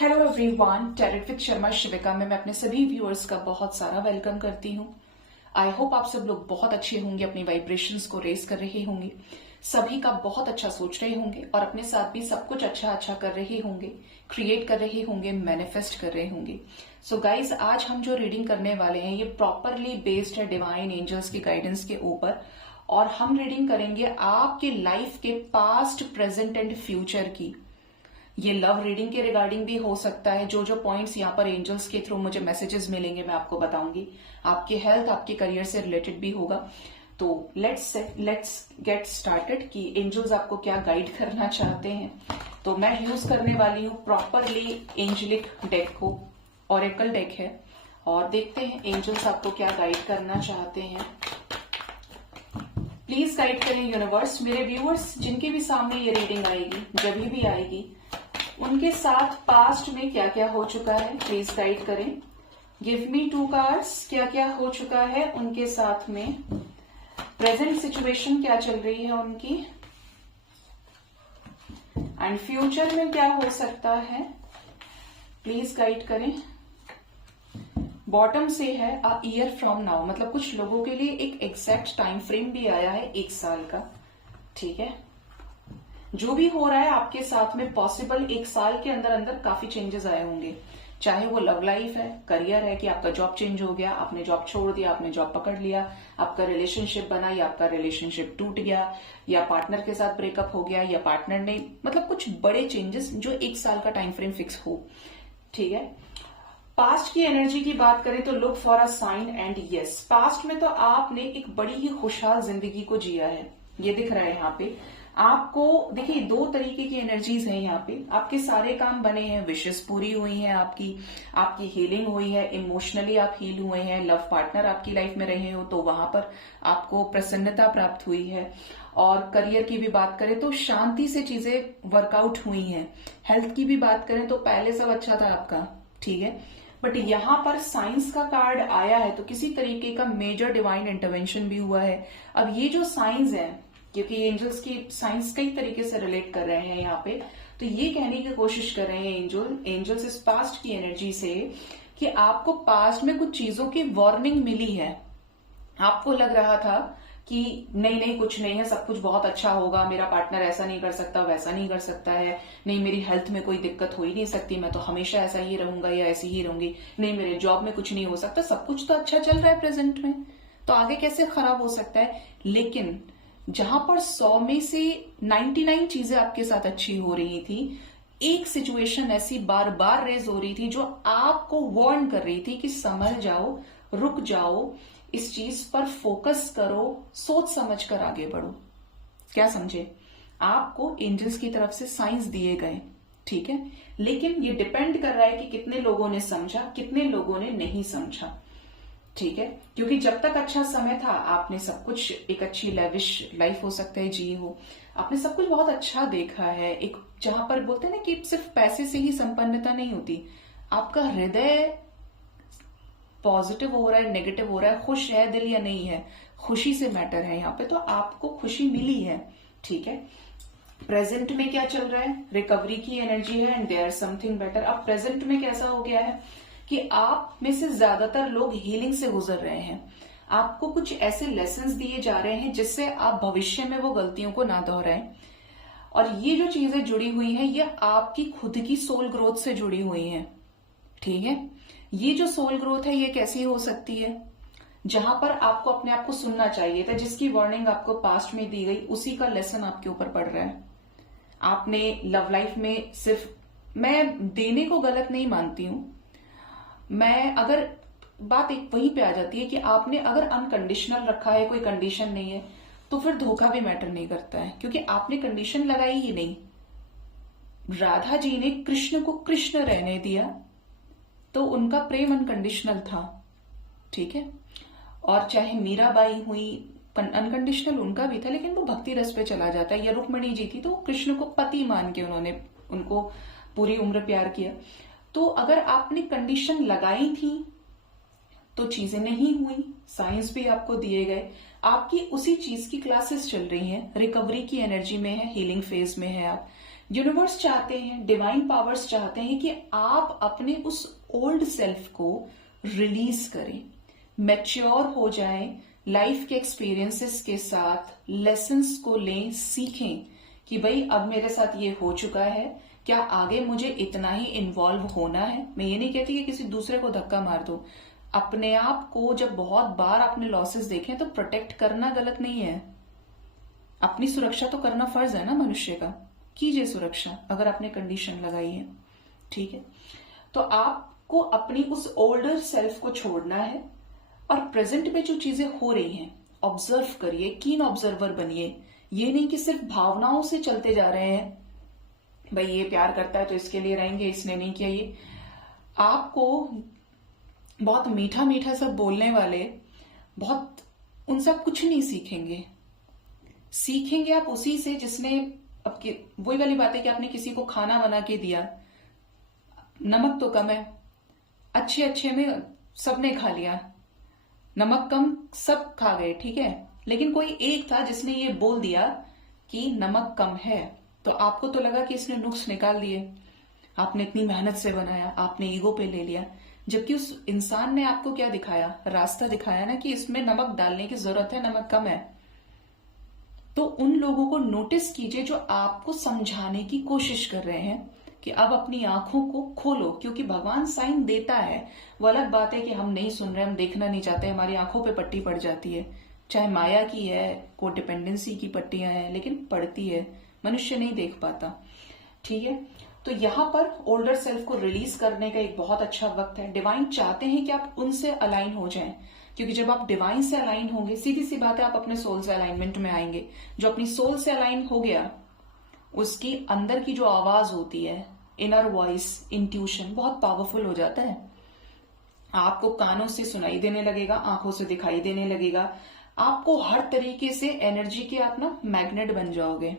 Hello everyone, tarot with Sharma Shivika में मैं अपने सभी व्यूअर्स का बहुत सारा वेलकम करती हूँ। आई होप आप सब लोग बहुत अच्छे होंगे, अपनी वाइब्रेशंस को रेस कर रहे होंगे, सभी का बहुत अच्छा सोच रहे होंगे और अपने साथ भी सब कुछ अच्छा अच्छा कर रहे होंगे, क्रिएट कर रहे होंगे, मैनिफेस्ट कर रहे होंगे। सो गाइज, आज हम जो रीडिंग करने वाले हैं ये प्रॉपरली बेस्ड है डिवाइन एंजल्स की गाइडेंस के ऊपर, और हम रीडिंग करेंगे आपके लाइफ के पास्ट, प्रेजेंट एंड फ्यूचर की। ये लव रीडिंग के रिगार्डिंग भी हो सकता है। जो जो पॉइंट्स यहाँ पर एंजल्स के थ्रू मुझे मैसेजेस मिलेंगे मैं आपको बताऊंगी। आपके हेल्थ, आपके करियर से रिलेटेड भी होगा। तो लेट्स गेट स्टार्टेड कि एंजल्स आपको क्या गाइड करना चाहते हैं। तो मैं यूज करने वाली हूँ प्रॉपरली एंजलिक डेक को, ऑरेकल डेक है, और देखते हैं एंजल्स आपको क्या गाइड करना चाहते हैं। प्लीज गाइड करें यूनिवर्स। मेरे व्यूअर्स जिनके भी सामने ये रीडिंग आएगी, जब भी आएगी, उनके साथ पास्ट में क्या क्या हो चुका है प्लीज गाइड करें। Give me 2 cards. क्या क्या हो चुका है उनके साथ में, प्रेजेंट सिचुएशन क्या चल रही है उनकी, एंड फ्यूचर में क्या हो सकता है प्लीज गाइड करें। बॉटम से है अ ईयर फ्रॉम नाउ, मतलब कुछ लोगों के लिए एक एग्जैक्ट टाइम फ्रेम भी आया है 1 साल का। ठीक है, जो भी हो रहा है आपके साथ में पॉसिबल 1 साल के अंदर अंदर काफी चेंजेस आए होंगे। चाहे वो लव लाइफ है, करियर है कि आपका जॉब चेंज हो गया, आपने जॉब छोड़ दिया, आपने जॉब पकड़ लिया, आपका रिलेशनशिप बना या आपका रिलेशनशिप टूट गया, या पार्टनर के साथ ब्रेकअप हो गया, या पार्टनर ने, मतलब कुछ बड़े चेंजेस जो 1 साल का टाइम फ्रेम फिक्स हो। ठीक है, पास्ट की एनर्जी की बात करें तो look for a sign and yes. Past में तो आपने एक बड़ी ही खुशहाल जिंदगी को जिया है, ये दिख रहा है यहाँ पे आपको। देखिए 2 तरीके की एनर्जीज हैं यहाँ पे। आपके सारे काम बने हैं, विशेष पूरी हुई हैं, आपकी हीलिंग हुई है, इमोशनली आप हील हुए हैं, लव पार्टनर आपकी लाइफ में रहे हो तो वहां पर आपको प्रसन्नता प्राप्त हुई है। और करियर की भी बात करें तो शांति से चीजें वर्कआउट हुई हैं। हेल्थ की भी बात करें तो पहले सब अच्छा था आपका। ठीक है, बट यहाँ पर साइंस का कार्ड आया है तो किसी तरीके का मेजर डिवाइन इंटरवेंशन भी हुआ है। अब ये जो साइंस है, क्योंकि एंजल्स की साइंस कई तरीके से रिलेट कर रहे हैं यहाँ पे, तो ये कहने की कोशिश कर रहे हैं एंजल्स इस पास्ट की एनर्जी से कि आपको पास्ट में कुछ चीजों की वार्निंग मिली है। आपको लग रहा था कि नहीं कुछ नहीं है, सब कुछ बहुत अच्छा होगा, मेरा पार्टनर ऐसा नहीं कर सकता, वैसा नहीं कर सकता है, नहीं मेरी हेल्थ में कोई दिक्कत हो ही नहीं सकती, मैं तो हमेशा ऐसा ही रहूंगा या ऐसी ही रहूंगी, नहीं मेरे जॉब में कुछ नहीं हो सकता, सब कुछ तो अच्छा चल रहा है प्रेजेंट में, तो आगे कैसे खराब हो सकता है। लेकिन जहां पर 100 में से 99 चीजें आपके साथ अच्छी हो रही थी, एक सिचुएशन ऐसी बार बार रेज हो रही थी जो आपको वार्न कर रही थी कि समझ जाओ, रुक जाओ, इस चीज पर फोकस करो, सोच समझ कर आगे बढ़ो। क्या समझे, आपको एंजल्स की तरफ से साइंस दिए गए। ठीक है, लेकिन ये डिपेंड कर रहा है कि कितने लोगों ने समझा, कितने लोगों ने नहीं समझा। ठीक है, क्योंकि जब तक अच्छा समय था आपने सब कुछ, एक अच्छी लेविश लाइफ हो सकता है जी हो, आपने सब कुछ बहुत अच्छा देखा है। एक जहां पर बोलते हैं ना कि सिर्फ पैसे से ही संपन्नता नहीं होती, आपका हृदय पॉजिटिव हो रहा है, नेगेटिव हो रहा है, खुश है दिल या नहीं है, खुशी से मैटर है यहाँ पे, तो आपको खुशी मिली है। ठीक है, प्रेजेंट में क्या चल रहा है, रिकवरी की एनर्जी है एंड देयर समथिंग बेटर। अब प्रेजेंट में कैसा हो गया है कि आप में से ज्यादातर लोग हीलिंग से गुजर रहे हैं। आपको कुछ ऐसे लेसन्स दिए जा रहे हैं जिससे आप भविष्य में वो गलतियों को ना दोहराएं। और ये जो चीजें जुड़ी हुई हैं ये आपकी खुद की सोल ग्रोथ से जुड़ी हुई हैं। ठीक है, ये जो सोल ग्रोथ है ये कैसी हो सकती है, जहां पर आपको अपने आप को सुनना चाहिए था, जिसकी वार्निंग आपको पास्ट में दी गई, उसी का लेसन आपके ऊपर पड़ रहा है। आपने लव लाइफ में सिर्फ, मैं देने को गलत नहीं मानती हूं, मैं अगर बात एक वहीं पे आ जाती है कि आपने अगर अनकंडीशनल रखा है, कोई कंडीशन नहीं है, तो फिर धोखा भी मैटर नहीं करता है, क्योंकि आपने कंडीशन लगाई ही नहीं। राधा जी ने कृष्ण को कृष्ण रहने दिया तो उनका प्रेम अनकंडीशनल था। ठीक है, और चाहे मीराबाई हुई, अनकंडीशनल उनका भी था, लेकिन वो भक्ति रस पे चला जाता है। या रुक्मणी जी थी तो कृष्ण को पति मान के उन्होंने उनको पूरी उम्र प्यार किया। तो अगर आपने कंडीशन लगाई थी तो चीजें नहीं हुई, साइंस भी आपको दिए गए, आपकी उसी चीज की क्लासेस चल रही हैं, रिकवरी की एनर्जी में है, हीलिंग फेज में है आप। यूनिवर्स चाहते हैं, डिवाइन पावर्स चाहते हैं कि आप अपने उस ओल्ड सेल्फ को रिलीज करें, मैच्योर हो जाएं, लाइफ के एक्सपीरियंसेस के साथ लेसन्स को लें, सीखें कि भाई अब मेरे साथ ये हो चुका है, क्या आगे मुझे इतना ही इन्वॉल्व होना है। मैं ये नहीं कहती कि किसी दूसरे को धक्का मार दो, अपने आप को जब बहुत बार आपने लॉसेस देखे तो प्रोटेक्ट करना गलत नहीं है, अपनी सुरक्षा तो करना फर्ज है ना मनुष्य का, कीजिए सुरक्षा अगर आपने कंडीशन लगाई है, ठीक है। तो आपको अपनी उस ओल्डर सेल्फ को छोड़ना है और प्रेजेंट में जो चीजें हो रही हैं ऑब्जर्व करिए, कीन ऑब्जर्वर बनिए। ये नहीं कि सिर्फ भावनाओं से चलते जा रहे हैं, भाई ये प्यार करता है तो इसके लिए रहेंगे, इसने नहीं किया ये। आपको बहुत मीठा मीठा सब बोलने वाले बहुत, उनसे आप कुछ नहीं सीखेंगे। सीखेंगे आप उसी से जिसने आपके, वही वाली बात है कि आपने किसी को खाना बना के दिया, नमक तो कम है, अच्छे अच्छे में सबने खा लिया, नमक कम सब खा गए, ठीक है, लेकिन कोई एक था जिसने ये बोल दिया कि नमक कम है, तो आपको तो लगा कि इसने नुक्स निकाल दिए, आपने इतनी मेहनत से बनाया, आपने ईगो पे ले लिया, जबकि उस इंसान ने आपको क्या दिखाया, रास्ता दिखाया ना कि इसमें नमक डालने की जरूरत है, नमक कम है। तो उन लोगों को नोटिस कीजिए जो आपको समझाने की कोशिश कर रहे हैं कि अब अपनी आंखों को खोलो, क्योंकि भगवान साइन देता है। वो अलग बात है कि हम नहीं सुन रहे, हम देखना नहीं चाहते, हमारी आंखों पे पट्टी पड़ जाती है, चाहे माया की है, को डिपेंडेंसी की पट्टियां हैं, लेकिन पड़ती है, मनुष्य नहीं देख पाता, ठीक है। तो यहां पर ओल्डर सेल्फ को रिलीज करने का एक बहुत अच्छा वक्त है। डिवाइन चाहते हैं कि आप उनसे अलाइन हो जाएं, क्योंकि जब आप डिवाइन से अलाइन होंगे, सीधी सी बात है, आप अपने सोल से अलाइनमेंट में आएंगे। जो अपनी सोल से अलाइन हो गया, उसकी अंदर की जो आवाज होती है, इनर वॉइस, इंट्यूशन बहुत पावरफुल हो जाता है। आपको कानों से सुनाई देने लगेगा, आंखों से दिखाई देने लगेगा, आपको हर तरीके से एनर्जी के आप ना मैग्नेट बन जाओगे।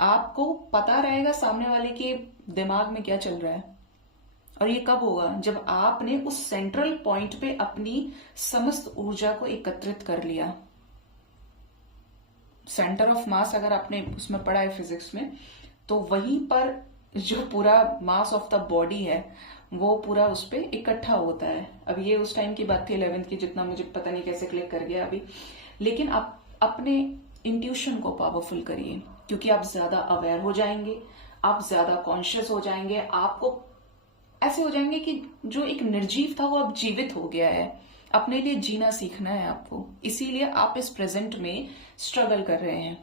आपको पता रहेगा सामने वाले के दिमाग में क्या चल रहा है। और ये कब होगा, जब आपने उस सेंट्रल पॉइंट पे अपनी समस्त ऊर्जा को एकत्रित कर लिया। सेंटर ऑफ मास अगर आपने उसमें पढ़ा है फिजिक्स में, तो वहीं पर जो पूरा मास ऑफ द बॉडी है वो पूरा उस पर इकट्ठा होता है। अब ये उस टाइम की बात थी 11th की, जितना मुझे पता नहीं कैसे क्लिक कर गया अभी, लेकिन आप अपने इंट्यूशन को पावरफुल करिए, क्योंकि आप ज्यादा अवेयर हो जाएंगे, आप ज्यादा कॉन्शियस हो जाएंगे, आपको ऐसे हो जाएंगे कि जो एक निर्जीव था वो अब जीवित हो गया है। अपने लिए जीना सीखना है आपको, इसीलिए आप इस प्रेजेंट में स्ट्रगल कर रहे हैं।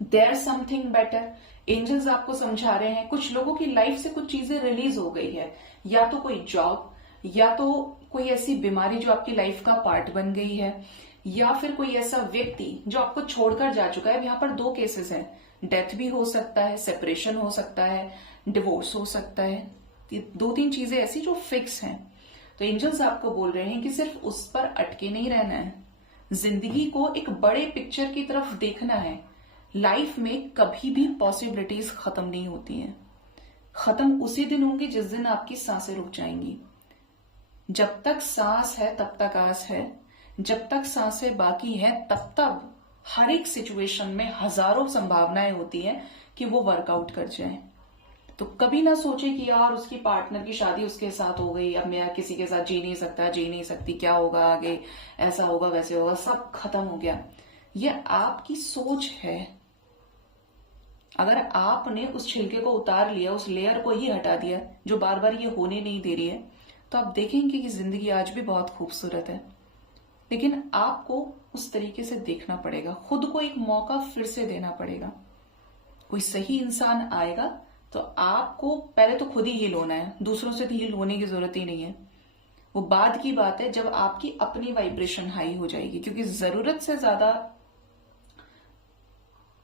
देयर समथिंग बेटर, एंजल्स आपको समझा रहे हैं। कुछ लोगों की लाइफ से कुछ चीजें रिलीज हो गई है, या तो कोई जॉब, या तो कोई ऐसी बीमारी जो आपकी लाइफ का पार्ट बन गई है, या फिर कोई ऐसा व्यक्ति जो आपको छोड़कर जा चुका है। यहाँ पर दो केसेस हैं, डेथ भी हो सकता है, सेपरेशन हो सकता है, डिवोर्स हो सकता है, दो तीन चीजें ऐसी जो फिक्स हैं। तो एंजल्स आपको बोल रहे हैं कि सिर्फ उस पर अटके नहीं रहना है, जिंदगी को एक बड़े पिक्चर की तरफ देखना है। लाइफ में कभी भी पॉसिबिलिटीज खत्म नहीं होती हैं, खत्म उसी दिन होंगी जिस दिन आपकी सांसें रुक जाएंगी। जब तक सांस है तब तक आस है, जब तक सांसें बाकी हैं तब तक हर एक सिचुएशन में हजारों संभावनाएं होती हैं कि वो वर्कआउट कर जाए। तो कभी ना सोचे कि यार उसकी पार्टनर की शादी उसके साथ हो गई, अब मैं किसी के साथ जी नहीं सकता, जी नहीं सकती, क्या होगा आगे, ऐसा होगा वैसे होगा, सब खत्म हो गया। ये आपकी सोच है। अगर आपने उस छिलके को उतार लिया, उस लेयर को ही हटा दिया जो बार बार ये होने नहीं दे रही है, तो आप देखेंगे कि जिंदगी आज भी बहुत खूबसूरत है। लेकिन आपको उस तरीके से देखना पड़ेगा, खुद को एक मौका फिर से देना पड़ेगा। कोई सही इंसान आएगा तो आपको पहले तो खुद ही हील होना है, दूसरों से हील होने की जरूरत ही नहीं है। वो बाद की बात है जब आपकी अपनी वाइब्रेशन हाई हो जाएगी, क्योंकि जरूरत से ज्यादा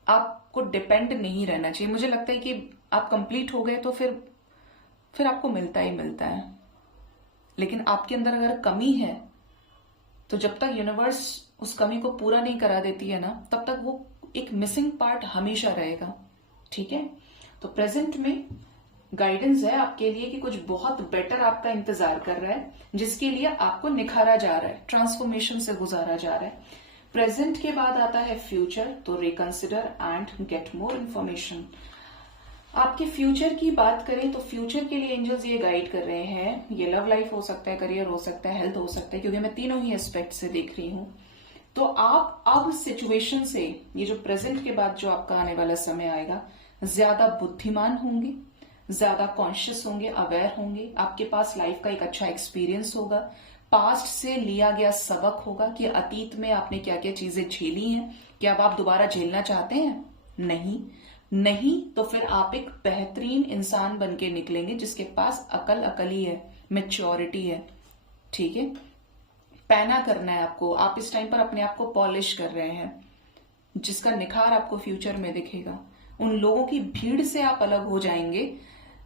आपको डिपेंड नहीं रहना चाहिए। मुझे लगता है कि आप कंप्लीट हो गए तो फिर आपको मिलता ही मिलता है, लेकिन आपके अंदर अगर कमी है तो जब तक यूनिवर्स उस कमी को पूरा नहीं करा देती है ना, तब तक वो एक मिसिंग पार्ट हमेशा रहेगा, ठीक है। तो प्रेजेंट में गाइडेंस है आपके लिए कि कुछ बहुत बेटर आपका इंतजार कर रहा है, जिसके लिए आपको निखारा जा रहा है, ट्रांसफॉर्मेशन से गुजारा जा रहा है। प्रेजेंट के बाद आता है फ्यूचर, तो reconsider and get more information. आपके फ्यूचर की बात करें तो फ्यूचर के लिए एंजल्स ये गाइड कर रहे हैं, ये लव लाइफ हो सकता है, करियर हो सकता है, हेल्थ हो सकता है, क्योंकि मैं तीनों ही एस्पेक्ट से देख रही हूं। तो आप अब सिचुएशन से, ये जो प्रेजेंट के बाद जो आपका आने वाला समय आएगा, ज्यादा बुद्धिमान होंगे, ज्यादा कॉन्शियस होंगे, अवेयर होंगे। आपके पास लाइफ का एक अच्छा एक्सपीरियंस होगा, पास्ट से लिया गया सबक होगा कि अतीत में आपने क्या क्या चीजें झेली हैं। क्या अब आप दोबारा झेलना चाहते हैं? नहीं तो फिर आप एक बेहतरीन इंसान बन के निकलेंगे जिसके पास अकल ही है, मैच्योरिटी है। ठीक है, पैना करना है आपको। आप इस टाइम पर अपने आप को पॉलिश कर रहे हैं, जिसका निखार आपको फ्यूचर में दिखेगा। उन लोगों की भीड़ से आप अलग हो जाएंगे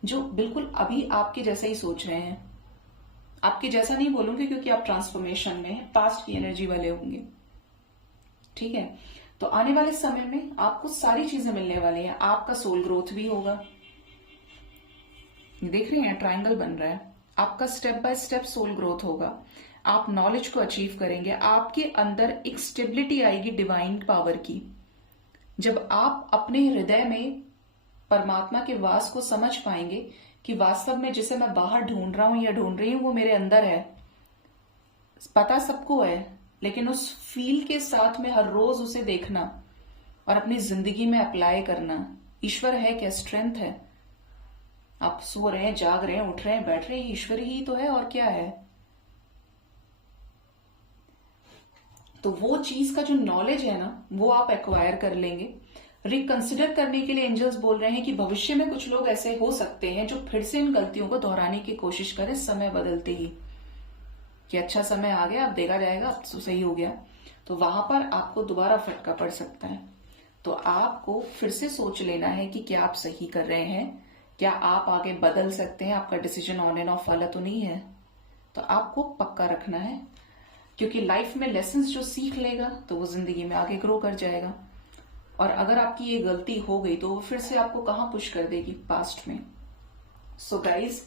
जो बिल्कुल अभी आपके जैसा ही सोच रहे हैं। आपके जैसा नहीं बोलूंगी क्योंकि आप ट्रांसफॉर्मेशन में हैं, पास्ट की एनर्जी वाले होंगे। ठीक है, तो आने वाले समय में आपको सारी चीजें मिलने वाली हैं। आपका सोल ग्रोथ भी होगा, देख रहे हैं ट्रायंगल बन रहा है। आपका step by step soul growth होगा, आप नॉलेज को अचीव करेंगे, आपके अंदर एक स्टेबिलिटी आएगी डिवाइन पावर की। जब आप अपने हृदय में परमात्मा के वास को समझ पाएंगे कि वास्तव में जिसे मैं बाहर ढूंढ रहा हूं या ढूंढ रही हूं वो मेरे अंदर है। पता सबको है, लेकिन उस फील के साथ में हर रोज उसे देखना और अपनी जिंदगी में अप्लाई करना। ईश्वर है क्या? स्ट्रेंथ है। आप सो रहे हैं, जाग रहे हैं, उठ रहे हैं, बैठ रहे हैं, ईश्वर ही तो है, और क्या है। तो वो चीज का जो नॉलेज है ना, वो आप एक्वायर कर लेंगे। रिकंसिडर करने के लिए एंजल्स बोल रहे हैं कि भविष्य में कुछ लोग ऐसे हो सकते हैं जो फिर से इन गलतियों को दोहराने की कोशिश करें समय बदलते ही, कि अच्छा समय आ गया, अब देखा जाएगा, अब तो सही हो गया। तो वहां पर आपको दोबारा फटका पड़ सकता है। तो आपको फिर से सोच लेना है कि क्या आप सही कर रहे हैं, क्या आप आगे बदल सकते हैं, आपका डिसीजन ऑन एंड ऑफ वाला तो नहीं है। तो आपको पक्का रखना है, क्योंकि लाइफ में लेसन्स जो सीख लेगा तो वो जिंदगी में आगे ग्रो कर जाएगा। और अगर आपकी ये गलती हो गई तो वो फिर से आपको कहां पुश कर देगी? पास्ट में। सो गाइज,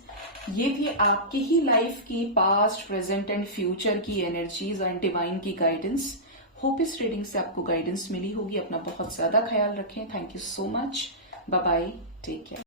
ये थी आपकी ही लाइफ की पास्ट, प्रेजेंट एंड फ्यूचर की एनर्जीज एंड डिवाइन की गाइडेंस। होप इस रीडिंग से आपको गाइडेंस मिली होगी। अपना बहुत ज्यादा ख्याल रखें। Thank you so much. Bye bye, take care.